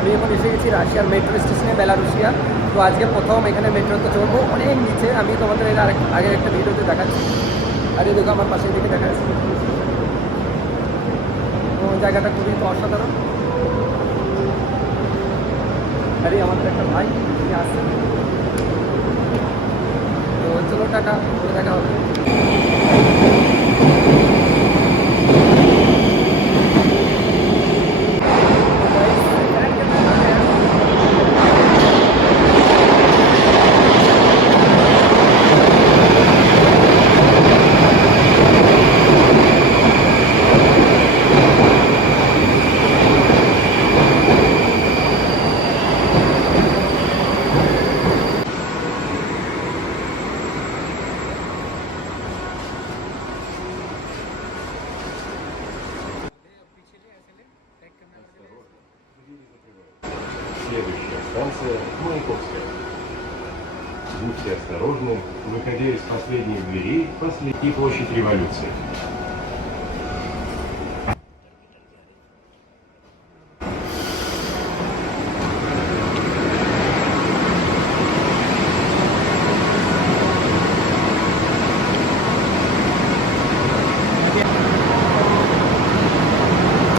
আমি এখন এসে গেছি রাশিয়ার মেট্রো স্টেশনে, বেলারুশিয়া। তো আজকে প্রথম এখানে মেট্রোতে চড়বো, অনেক নিচে। আমি তোমাদের এর আগের একটা ভিডিওতে দেখাচ্ছি। আর এই দেখো আমার পাশের দিকে দেখা যাচ্ছে তো জায়গাটা খুবই তো অসাধারণ। আরে আমাদের একটা ভাই তিনি আসছেন। তো চলো টাটা, দেখা হবে। Следующая станция Маяковская. Будьте осторожны, выходя из последних дверей, последней площадь революции.